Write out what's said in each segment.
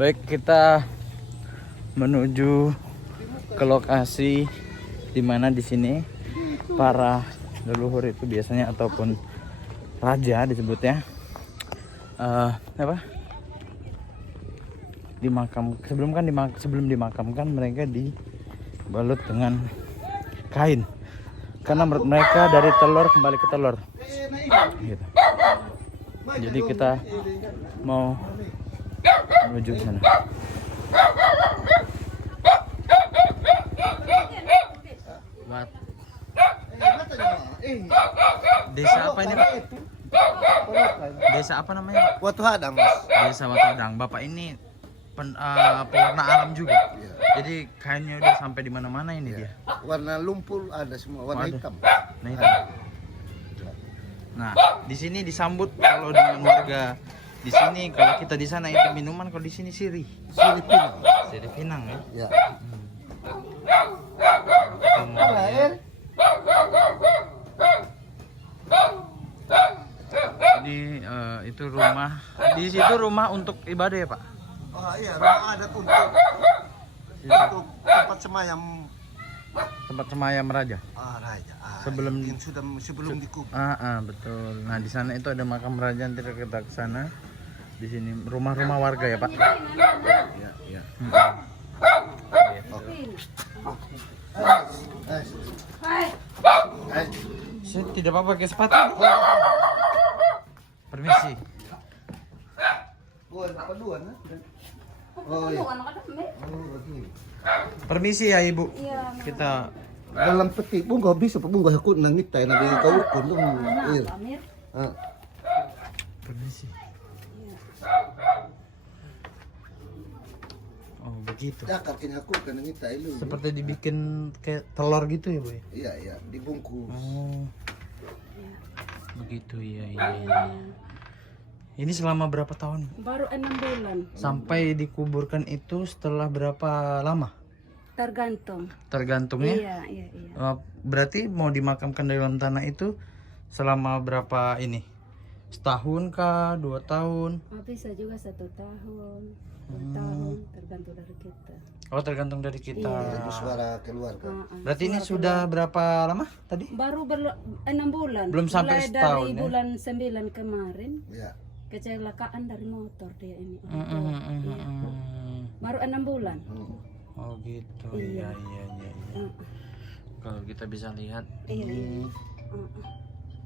Baik, kita menuju ke lokasi di mana di sini para leluhur itu biasanya ataupun raja disebutnya sebelum dimakamkan mereka dibalut dengan kain karena menurut mereka dari telur kembali ke telur gitu. Jadi kita mau menuju ke sana. Desa apa ini, Pak? Desa apa namanya, Pak? Watu Hadang, Mas. Desa Watodang. Bapak ini pewarna alam juga. Iya. Jadi kainnya udah sampai di mana-mana ini dia. Warna lumpur ada semua, warna Ada. hitam. Nah, itu. Nah, di sini disambut kalau dengan warga di sini, kalau kita di sana itu minuman, kalau di sini sirih. Sirih Pinang. Sirih Pinang ya. Ya. Kita mau lihat. Jadi itu rumah. Di situ rumah untuk ibadah ya, Pak? Oh iya, rumah adat untuk tempat semayam Tempat semayam raja. raja. Sebelum- yang sebelum dikubur. Betul. Nah, di sana itu ada makam raja, nanti kita ke sana. Di sini rumah-rumah warga ya, Pak? Ya, ya. Saya tidak apa-apa pakai sepatu. Permisi. Oh iya. Oh, begini. Permisi ya, Ibu. Kita Dalam peti pun gak bisa, pun gak sakut nang nitai nabi kau ukun tuh. Iya. permisi. Oh, begitu. Dakar kini aku kan nitai lu. Seperti dibikin kayak telur gitu ya, Bu? Iya, iya, dibungkus. Oh. Begitu, iya. Ini selama berapa tahun? Baru 6 bulan. Sampai dikuburkan itu setelah berapa lama? Tergantung. Tergantungnya? Iya. Berarti mau dimakamkan dalam tanah itu selama berapa ini? Setahun kah? 2 tahun? Bisa juga 1 tahun, 2 tahun, tergantung dari kita. Oh, tergantung dari kita. Itu suara keluarga. Berarti ini sudah berapa lama tadi? Baru 6 bulan. Belum sampai Mulai setahun, dari ya? bulan 9 kemarin. Iya. Kecelakaan dari motor dia ini. Iya. Mm. Baru 6 bulan. Oh gitu, Iya. iya. Mm. Kalau kita bisa lihat Iya. ini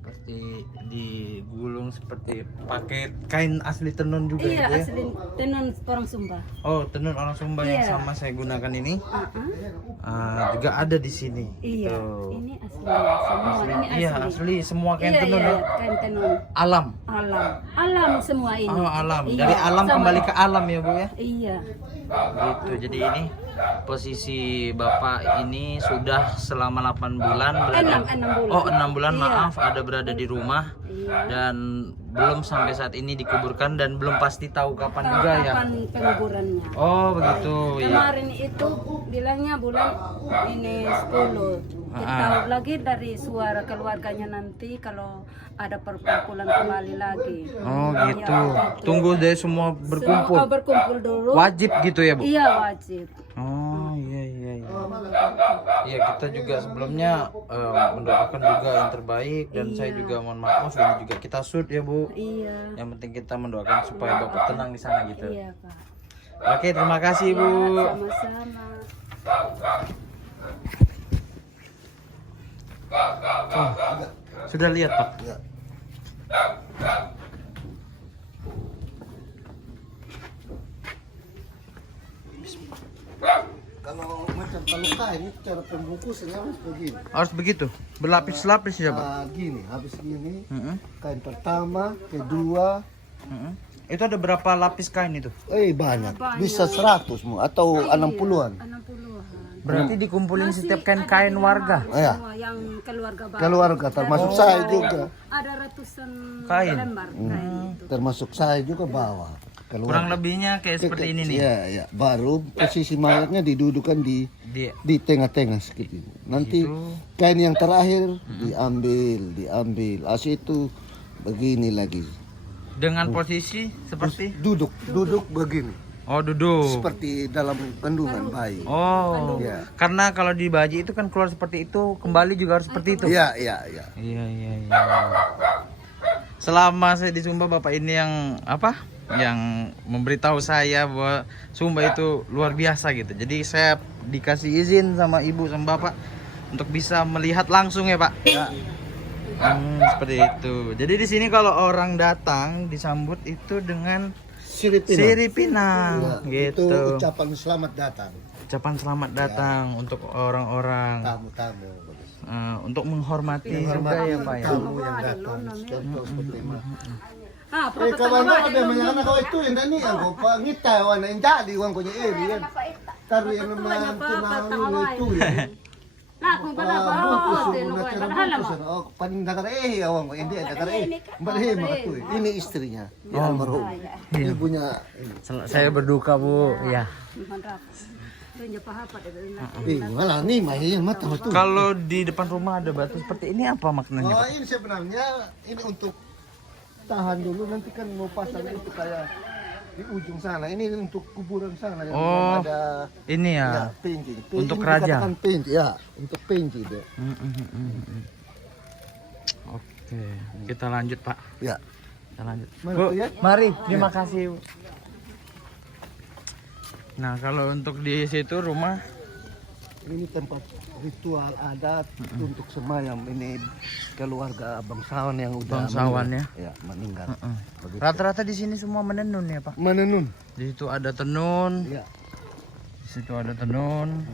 seperti digulung seperti pakai kain asli tenun juga Iya, ya? asli tenun orang Sumba. Oh, tenun orang Sumba yang Iya. sama saya gunakan ini. Juga ada di sini. Iya, Tuh. ini asli semua. Ini asli. Iya, asli semua kain tenun Iya, ya. kain tenun. Alam. Alam semua ini. Oh, alam. Iya, Dari alam sama. kembali ke alam ya, Bu ya. Iya. Gitu. Jadi ini posisi Bapak ini sudah selama 8 bulan berada. 6 bulan. Oh, 6 bulan, Iya. maaf, ada berada di rumah. Iya. Dan belum sampai saat ini dikuburkan dan belum pasti tahu kapan juga ya. Kapan penguburannya? Oh, begitu ya. Kemarin itu bilangnya bulan ini 10. Kita tahu lagi dari suara keluarganya nanti kalau ada perkumpulan kembali lagi. Oh, gitu. Iya, Tunggu deh semua berkumpul. Berkumpul dulu. Wajib gitu ya, Bu? Iya, wajib. Oh, iya. Iya, kita juga sebelumnya mendoakan juga yang terbaik dan saya juga mohon maaf ini juga kita shoot ya, Bu. Iya. Yang penting kita mendoakan supaya Bapak tenang di sana gitu. Iya, Pak. Oke, terima kasih, Bu. Sama-sama. Oh, sudah lihat, Pak? Ya. Kalau kain cara pembungkusannya harus begini. Harus begitu, berlapis-lapis ya, Pak? Gini, habis gini, Heeh. kain pertama, kedua, Heeh. Itu ada berapa lapis kain itu? banyak. Bisa 100 mu atau 60-an. 60-an. Berarti dikumpulin setiap kain-kain warga. Iya. Semua yang keluarga baru. Keluarga termasuk saya juga. Ada ratusan Kain. lembar kain itu. Termasuk saya juga bawa. Kurang lebihnya kayak seperti ini nih. Iya, iya. Baru posisi mayatnya didudukan di Di tengah-tengah seperti ini. Nanti Gitu. kain yang terakhir diambil. Itu begini lagi. dengan posisi seperti Duduk begini. Oh, duduk. seperti dalam kandungan bayi. Oh. Iya. Karena kalau di bayi itu kan keluar seperti itu, kembali juga harus seperti itu. Iya. Iya, iya. Selama saya di Sumba, Bapak ini yang apa? Yang memberitahu saya bahwa Sumba itu luar biasa gitu. Jadi saya dikasih izin sama Ibu sama Bapak untuk bisa melihat langsung ya, Pak. Ya. Seperti itu. Jadi di sini kalau orang datang disambut itu dengan Siripinang. siripinang, Ya, gitu. itu ucapan selamat datang. Ucapan selamat datang untuk orang-orang. Tamu-tamu. Untuk menghormati juga ya, Pak ya. Tamu yang datang. Contoh seperti itu. Ah, Kawan ada yang kau itu yang tadi aku pangita wana yang jadi uang punya iri kan. Taruh yang memang tunang itu ya. Nah, kung pala ba? Oh, panindakar awang ko hindi dakar Balhe tu. Ini istrinya, di almarhum. Ibunya ini. Saya berduka, Bu. Ya. Malah nih mahin mata tu. Kalau di depan rumah ada batu seperti ini apa maknanya, Oh, Pak? ini sebenarnya ini untuk tahan dulu nanti kan mau pasang itu kayak di ujung sana. Ini untuk kuburan sana yang Oh, ada ini ya. ya, penji. Untuk Ini raja. dikatakan penji ya, untuk penji dia. Oke, kita lanjut, Pak. Ya. Kita lanjut. Mari, Bu, ya. mari. Terima kasih, Bu. Nah, kalau untuk di situ rumah Ini tempat ritual adat untuk semayam. Ini keluarga bangsawan yang udah Bangsawan meninggal. Ya, meninggal. Begitu. rata-rata di sini semua menenun ya, Pak. Menenun. Di situ ada tenun, Ya. di situ ada tenun,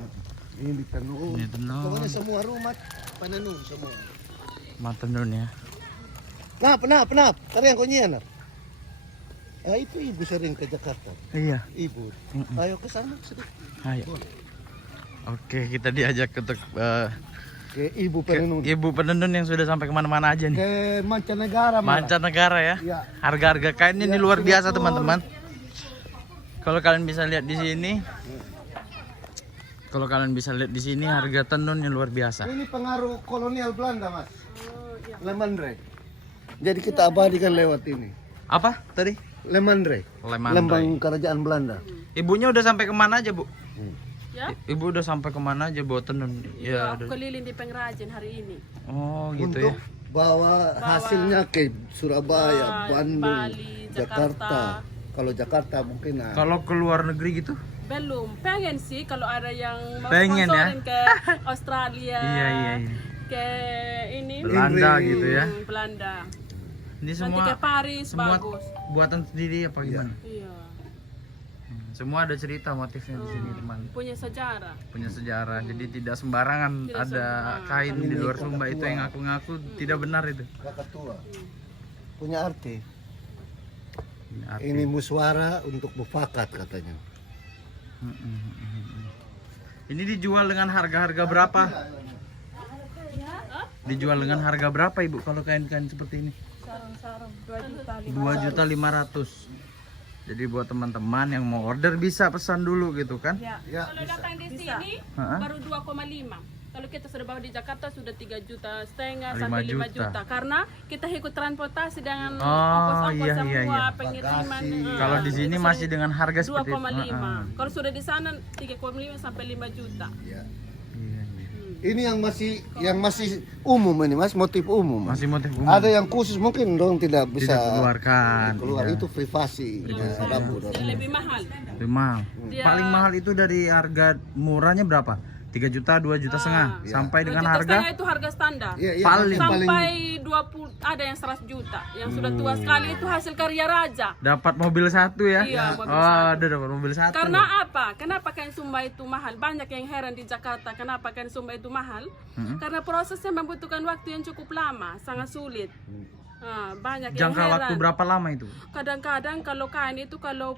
Ini tenun. ini tenun, Pokoknya semua rumah penenun semua. tenun ya. Penap. Kalian kau nyian. Itu ibu sering ke Jakarta. Iya. Ibu. Ayo ke sana sedikit. Ayo. Oke, kita diajak untuk Ke ibu penenun. ibu penenun yang sudah sampai kemana-mana aja nih. Ke mancanegara malah. Mancanegara ya. Ya. Harga-harga kainnya ini luar biasa, teman-teman. Kalau kalian bisa lihat di sini, harga tenunnya luar biasa. Ini pengaruh kolonial Belanda, Mas. Lemandre. Jadi kita abadikan lewat ini. Apa tadi? Lemandre. Lemandre. Lembang kerajaan Belanda. Ibunya udah sampai kemana aja, Bu? Ya? Ibu udah sampai kemana aja bawa tenun? Ya. Aku keliling di pengrajin hari ini. Oh, gitu Untuk ya. bawa hasilnya ke Surabaya, Bandung, Bali, Jakarta. Kalau Jakarta mungkin Kalau ke luar negeri gitu? Belum, pengen sih kalau ada yang mau Pengen ya? sponsorin ke Australia, Iya. ke ini Belanda Inggris. gitu ya. Belanda. Ini Nanti ke semua Paris semua bagus. buatan sendiri apa gimana? Iya. Semua ada cerita motifnya di sini, teman. Punya sejarah. Punya sejarah. Jadi tidak sembarangan Tidak ada sembarangan. kain di luar Sumba itu yang ngaku-ngaku tidak benar itu. Krakatoa. Punya arti. Ini arti. Ini musyawarah untuk mufakat katanya. Ini dijual dengan harga-harga berapa? Dijual dengan harga berapa, Ibu, kalau kain-kain seperti ini? Sarung-sarung 2.500.000. 2.500.000. Jadi buat teman-teman yang mau order bisa pesan dulu gitu kan? Ya. Ya, Kalau datang di sini baru 2,5. Kalau kita sudah bawa di Jakarta sudah 3,5 juta 5 sampai 5 juta. juta. Karena kita ikut transportasi dengan Oh, ongkos-ongkos iya, semua, iya. pengiriman. Kalau di sini masih dengan harga seperti itu. 2,5. Kalau sudah di sana 3,5 sampai 5 juta. Ya. Iya. Ini yang masih umum ini Mas, motif umum. Mas. Masih motif umum. Ada yang khusus mungkin dong tidak bisa Tidak keluarkan. keluar Iya. itu privasi. Ya, dapur. Dia lebih mahal. Lebih mahal. Dia- Paling mahal itu dari harga murahnya berapa? 3 juta, 2 juta setengah. Sampai dengan 2,5 juta harga itu harga standar. Iya, iya, Paling. Sampai 20 ada yang 100 juta. Yang sudah tua sekali itu hasil karya raja. dapat mobil satu ya? Iya, mobil ada dapat mobil satu. Karena apa? Kenapa kain Sumba itu mahal? Banyak yang heran di Jakarta kenapa kain Sumba itu mahal. Karena prosesnya membutuhkan waktu yang cukup lama, sangat sulit. Banyak yang Jangka heran. waktu berapa lama itu? Kadang-kadang kalau kain itu kalau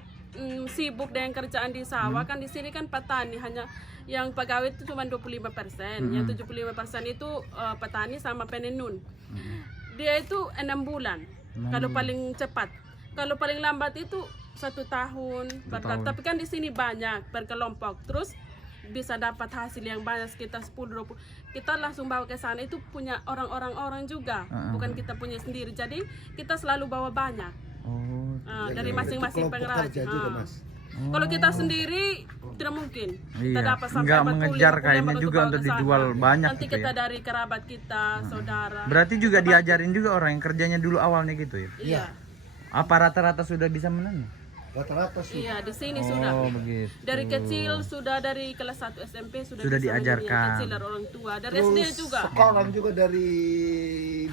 sibuk dengan kerjaan di sawah kan di sini kan petani hanya yang pegawai itu cuma 25%, yang 75% itu petani sama penenun. Dia itu 6 bulan kalau paling cepat. Kalau paling lambat itu 1 tahun. Tapi kan di sini banyak berkelompok. Terus bisa dapat hasil yang banyak sekitar 10-20. Kita langsung bawa ke sana itu punya orang juga, bukan kita punya sendiri. Jadi kita selalu bawa banyak. Oh, Dari masing-masing Kelompok kerja pengrajin. juga Mas. Kalau kita sendiri tidak mungkin kita Iya, dapat sampai nggak 40, mengejar kemudian kainnya baru juga bawa untuk ke sana. dijual banyak Nanti gitu kita ya. dari kerabat kita, saudara. Berarti juga diajarin juga orang yang kerjanya dulu awalnya gitu ya. Iya. Apa rata-rata sudah bisa menenun? Rata-rata sih. Iya, di sini sudah. Oh, begitu. Dari kecil sudah dari kelas 1 SMP sudah Sudah bisa menenun. diajarkan. Yang kecil dari orang tua, dari SD juga. Sekarang juga dari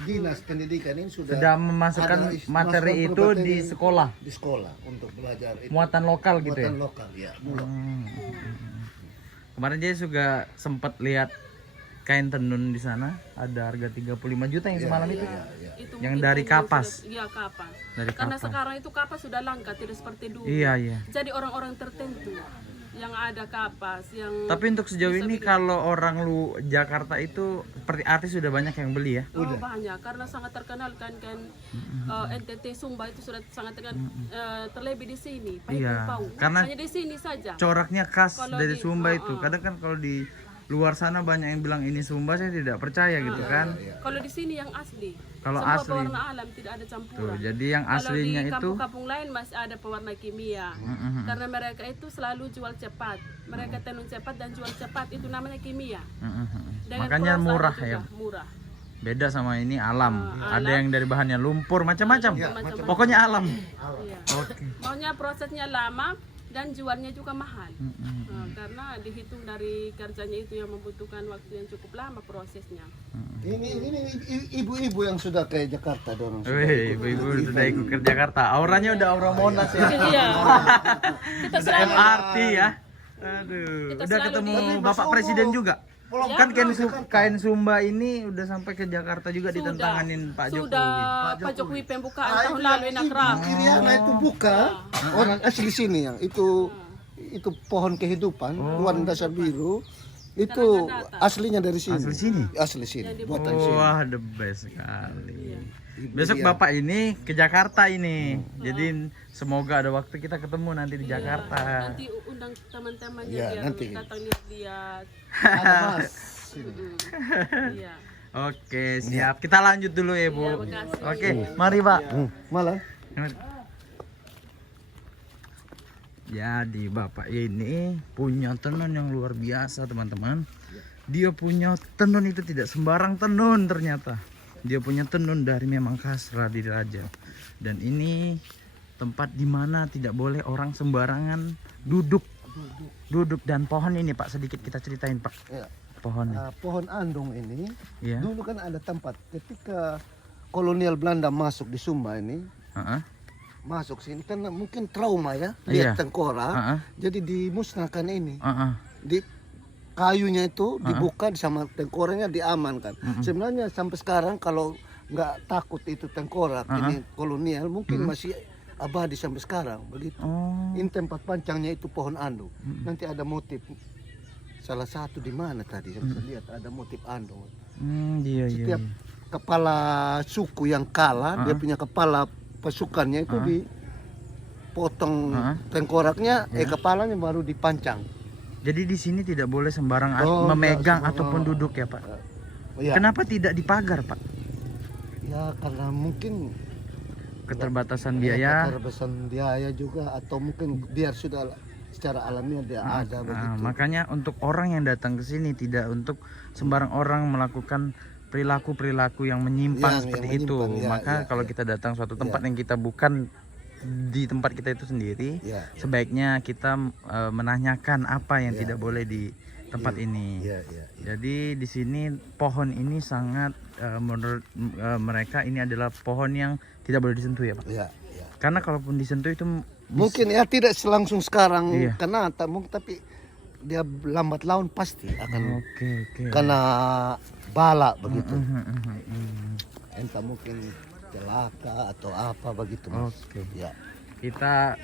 dinas pendidikan ini sudah Memasukkan ada materi masukkan itu materi di sekolah. di sekolah untuk belajar itu. Muatan lokal gitu ya. Muatan lokal ya. Mulak. Kemarin dia juga sempat lihat kain tenun di sana, ada harga 35 juta yang semalam itu. Itu Yang mungkin dari tenun kapas. Iya, kapas. Dari Karena kapas. sekarang itu kapas sudah langka, tidak seperti dulu. Iya, iya. Jadi orang-orang tertentu yang ada kapas, yang Tapi untuk sejauh ini kalau orang lu Jakarta itu seperti artis sudah banyak yang beli ya. banyak karena sangat terkenal kan NTT Sumba itu sudah sangat terkenal terlebih di sini. Iya, Pau. karena Hanya di sini saja. Coraknya khas Kalau dari di- Sumba itu. Kadang kan kalau di luar sana banyak yang bilang ini Sumba, saya tidak percaya gitu kan. Kalau di sini yang asli. Kalau Semua asli. pewarna alam, tidak ada Tuh, campuran. jadi yang Kalau aslinya di itu kampung-kampung lain masih ada pewarna kimia. Karena mereka itu selalu jual cepat. Mereka tenun cepat dan jual cepat, itu namanya kimia. Dengan makanya proses murah juga, ya. murah. Beda sama ini alam. Ada yang dari bahannya lumpur macam-macam. Macam-macam. Pokoknya alam. Iya. Maunya prosesnya lama dan jualnya juga mahal. Karena dihitung dari kerjanya itu yang membutuhkan waktu yang cukup lama prosesnya. Ini ibu-ibu yang sudah ke Jakarta dorong. Wih, ibu-ibu sudah ikut ke Jakarta. Auranya udah aura Monas ya. Iya. Kita Udah selalu MRT ya. Aduh, Kita udah selalu ketemu di- Bapak Presiden juga. Pulang Kan kain Sumba ini udah sampai ke Jakarta juga ditantanganin Pak Jokowi. sudah Pak Jokowi pembukaan tahun lalu enak ram. Kiriana itu buka orang asli sini yang itu pohon kehidupan Tuan Dasar Biru itu aslinya dari sini. Asli sini? Asli sini. Buatan sini. Wah, the best sekali. Besok Bapak ini ke Jakarta ini. Jadi semoga ada waktu kita ketemu nanti di Jakarta. Nanti undang teman-temannya Iya, biar nanti. datang lihat-lihat. Ada Mas. Sini. Iya. Oke, siap. Kita lanjut dulu ya, Bu. makasih. Oke, mari, Pak. Malah Jadi Bapak ini punya tenun yang luar biasa, teman-teman. Dia punya tenun itu tidak sembarang tenun ternyata. Dia punya tenun dari memang khas Radiraja. Dan ini tempat di mana tidak boleh orang sembarangan duduk. Duduk dan pohon ini Pak, sedikit kita ceritain Pak. ya. Pohonnya. Pohon andong ini Iya. dulu kan ada tempat ketika kolonial Belanda masuk di Sumba ini Heeh. masuk sini karena mungkin trauma ya Iya. lihat tengkorak Heeh. jadi dimusnahkan ini Heeh. di kayunya itu dibuka sama tengkoraknya diamankan. Sebenarnya sampai sekarang kalau nggak takut itu tengkorak ini kolonial mungkin masih abadi sampai sekarang begitu. Oh. Ini tempat pancangnya itu pohon andong. Nanti ada motif salah satu di mana tadi yang saya lihat ada motif andong. Iya, iya. Setiap kepala suku yang kalah dia punya kepala pasukannya itu dipotong tengkoraknya kepalanya baru dipancang. Jadi di sini tidak boleh sembarang Oh, memegang enggak, ataupun duduk ya Pak. Ya, Kenapa tidak dipagar Pak? ya karena mungkin Keterbatasan biaya. keterbatasan biaya juga atau mungkin biar sudah secara alamiah dia ada Nah, begitu. makanya untuk orang yang datang ke sini tidak untuk sembarang orang melakukan perilaku-perilaku yang menyimpang Yang seperti menyimpang, itu. ya, Maka ya, kalau kita datang suatu tempat yang kita bukan di tempat kita itu sendiri, Ya, sebaiknya kita menanyakan apa yang tidak boleh di tempat ini. ya, ya. Jadi di sini pohon ini sangat menurut mereka ini adalah pohon yang tidak boleh disentuh ya Pak. Ya, ya. Karena kalaupun disentuh itu Mungkin ya tidak langsung sekarang Iya. kena mungkin tapi dia lambat laun pasti akan Oke. kena bala begitu. Entah mungkin celaka atau apa begitu Mas. Oke. Ya. Kita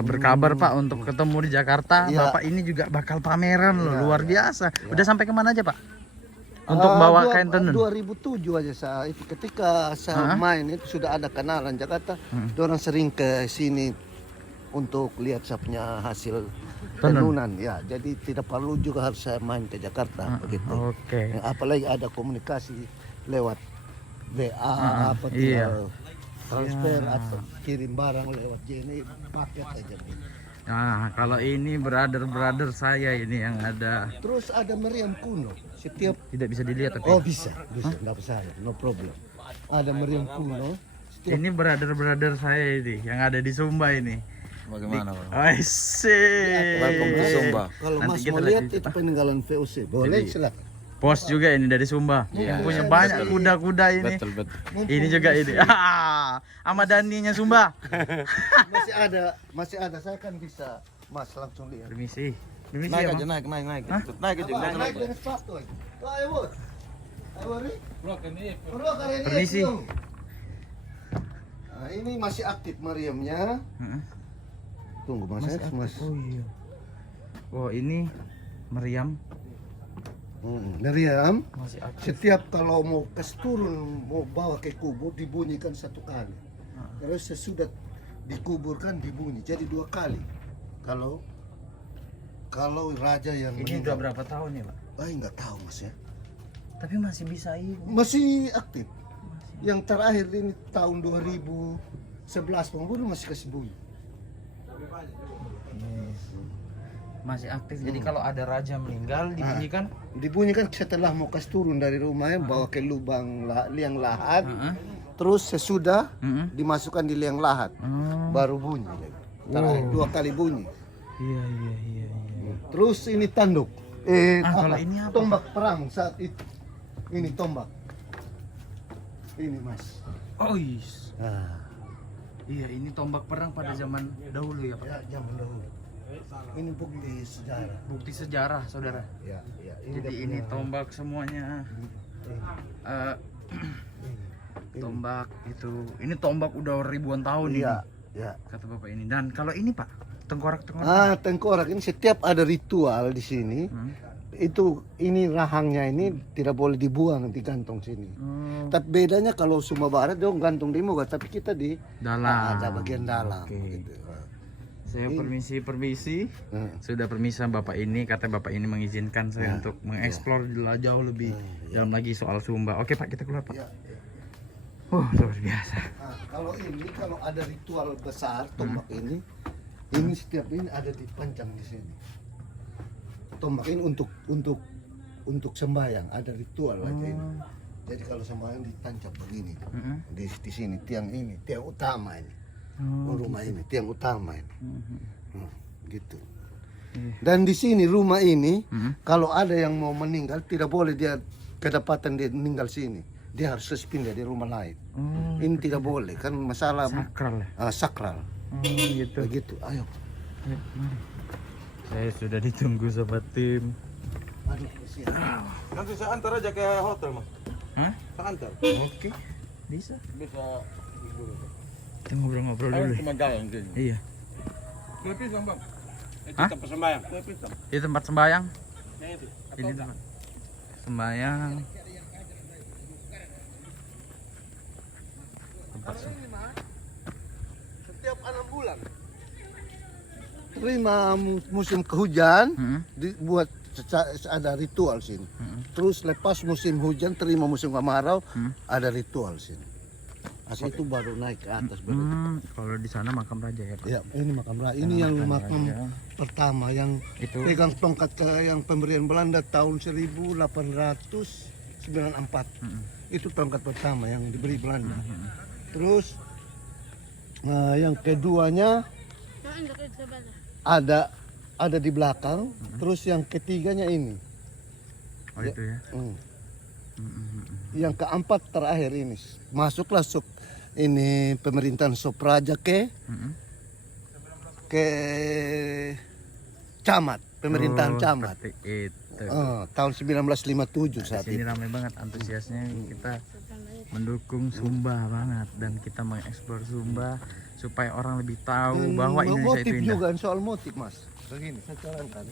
berkabar Pak untuk ketemu di Jakarta. Iya. Bapak ini juga bakal pameran loh, luar biasa. Udah sampai kemana aja Pak? Untuk bawa kain tenun. 2007 aja saya itu ketika saya main itu sudah ada kenalan Jakarta. Orang sering ke sini untuk lihat saya punya hasil tenunan ya. Jadi tidak perlu juga harus saya main ke Jakarta begitu. Oke. Ya, apalagi ada komunikasi lewat WA apa iya. tinggal transfer atau kirim barang lewat JNE paket aja. Nah, kalau ini brother saya ini yang ada. Terus ada meriam kuno. Setiap Tidak bisa dilihat tapi. oh bisa, enggak masalah, no problem. Ada meriam kuno. Setiap Ini brother saya ini yang ada di Sumba ini. Bagaimana, Bang? Asik. Welcome to Sumba. kalau Nanti Mas kita mau lihat lihat cerita. itu peninggalan VOC, boleh Jadi, silakan. Pos juga ini dari Sumba. Yang punya banyak kuda-kuda ini. Betul. Ini juga ini. Sama Daninya Sumba. Masih ada, saya kan bisa Mas langsung lihat. Permisi. Permisi Naik ya, aja, Bang. naik. Hah? Naik aja, Naik naik. dengan sepatu. Ayo, Bos. Ayo, Ri. Bro, kali ini. Permisi. Nah, ini masih aktif meriamnya. Heeh. Tunggu Mas, Mas. Oh iya. Oh, ini meriam Meriam. masih aktif. Setiap kalau mau turun mau bawa ke kubur dibunyikan satu kali. Terus sesudah dikuburkan dibunyi. Jadi 2 kali. Kalau raja yang Ini udah berapa tahun ya, Pak? nggak tahu Mas ya. Tapi masih bisa ini. Masih aktif. Yang terakhir ini tahun 2011 pemburu masih kasih bunyi. Masih aktif. Jadi kalau ada raja meninggal dibunyikan. Dibunyikan setelah mau turun dari rumahnya bawa ke lubang liang lahat. Heeh. Terus sesudah Heeh. dimasukkan di liang lahat Oh. baru bunyi. Terakhir 2 kali bunyi. Iya. Terus ini tanduk. Kalau ini apa? Tombak perang saat itu. Ini tombak. Ini Mas. Oh, yes. Nah, Iya, ini tombak perang pada zaman dahulu ya, Pak. ya zaman dahulu. Ini bukti sejarah. Bukti sejarah, Saudara. Ya. Jadi ini tombak semuanya. Eh, tombak itu. Ini tombak udah ribuan tahun ini. Iya, ya. Kata Bapak ini. Dan kalau ini, Pak, tengkorak. Tengkorak ini setiap ada ritual di sini. Ini rahangnya ini tidak boleh dibuang, digantung sini. Tapi bedanya kalau Sumba Barat dia gantung di muka, tapi kita di Dalam. ada bagian dalam. Oke. Gitu. Saya permisi. Nah, Sudah permisi sama Bapak ini, kata Bapak ini mengizinkan saya untuk mengeksplor jauh lebih dalam lagi soal Sumba. Oke, Pak, kita keluar, Pak. ya. Luar biasa. Kalau ada ritual besar tombak ini setiap ini ada dipancang di sini. Tombak ini untuk sembahyang, ada ritual aja ini. Jadi kalau sembahyang ditancap begini. Di sini tiang utama ini. Rumah ini tiang utama ini. Gitu. Dan di sini rumah ini kalau ada yang mau meninggal tidak boleh dia kedapatan dia meninggal sini. Dia harus pindah di rumah lain. Ini tidak boleh kan masalah Sakral ya? sakral. Gitu. Begitu. Ayo. Saya sudah ditunggu sobat tim. Aduh, kesian. Nanti saya antar aja ke hotel, Mas. Hah? Saya antar. Oke. Bisa. Bisa. Kita ngobrol-ngobrol dulu. Cuma jalan gini. Iya. Kue pisang, Bang. Hah? Tempat sembahyang. Kue pisang. Ini tempat sembahyang. Itu. Ini tempat sembahyang. Tempat Setiap 6 bulan terima musim kehujan dibuat ada ritual sini. Terus lepas musim hujan terima musim kemarau ada ritual sini. Itu baru naik ke atas baru. Kalau di sana makam raja ya, Pak. Ya, ini makam raja. Ini yang makam pertama yang Itu. pegang tongkat yang pemberian Belanda tahun 1894. Itu tongkat pertama yang diberi Belanda. Terus yang keduanya ada di belakang. Terus yang ketiganya ini. Oh, itu ya. Yang keempat terakhir ini masuklah ini pemerintahan Sopraja ke camat, pemerintahan camat. Seperti itu. Tahun 1957 saat Sini itu. ramai banget antusiasnya, kita mendukung Sumba banget dan kita mengeksplor Sumba supaya orang lebih tahu bahwa Indonesia itu motif indah. juga soal motif mas. Begini saya terangkan.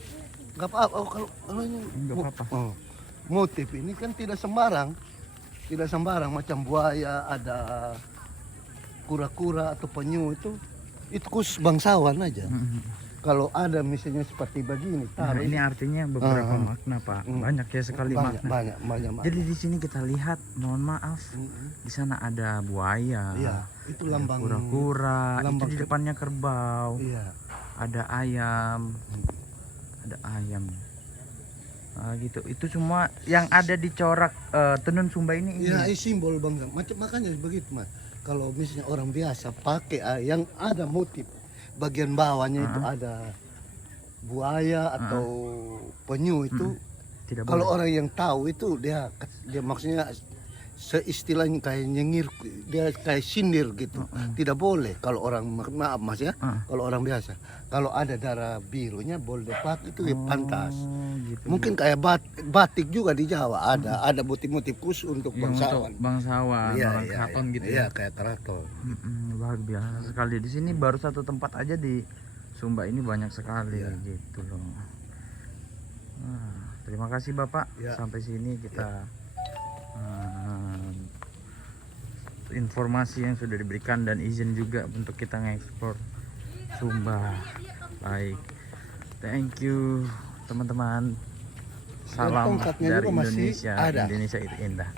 Gak apa-apa kalau ini Nggak apa-apa. motif ini kan tidak sembarang macam buaya, ada kura-kura atau penyu itu khusus bangsawan aja. Kalau ada misalnya seperti begini, Nah, taruh ini artinya beberapa makna, Pak. Banyak ya sekali makna. banyak. Jadi di sini kita lihat, mohon maaf, di sana ada buaya, Iya, itu ada lambang kura-kura, itu lambang di depannya kerbau. Iya. ada ayam, gitu. Itu semua yang ada di corak tenun Sumba ini. Ya, simbol bangga. Makanya begitu mas. Kalau misalnya orang biasa pakai yang ada motif bagian bawahnya itu ada buaya atau penyu itu. Tidak Kalau boleh. orang yang tahu itu dia maksudnya seistilahnya kayak nyengir, dia kayak sindir gitu. Tidak boleh kalau orang, maaf mas ya, kalau orang biasa. Kalau ada darah birunya boleh pakai itu ya pantas. Gitu. Mungkin kayak batik juga di Jawa ada motif-motif khusus untuk Yang bangsawan. untuk bangsawan, orang keraton gitu. Iya, kayak keraton. Luar biasa sekali. Di sini baru satu tempat aja di Sumba ini banyak sekali gitu loh. Terima kasih Bapak. Sampai sini kita informasi yang sudah diberikan dan izin juga untuk kita ngeksplor Sumba. Baik, thank you teman-teman. Salam Tongkatnya dari juga masih Indonesia. ada. Indonesia itu indah.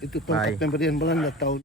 Itu tongkat pemberian Belanda tahun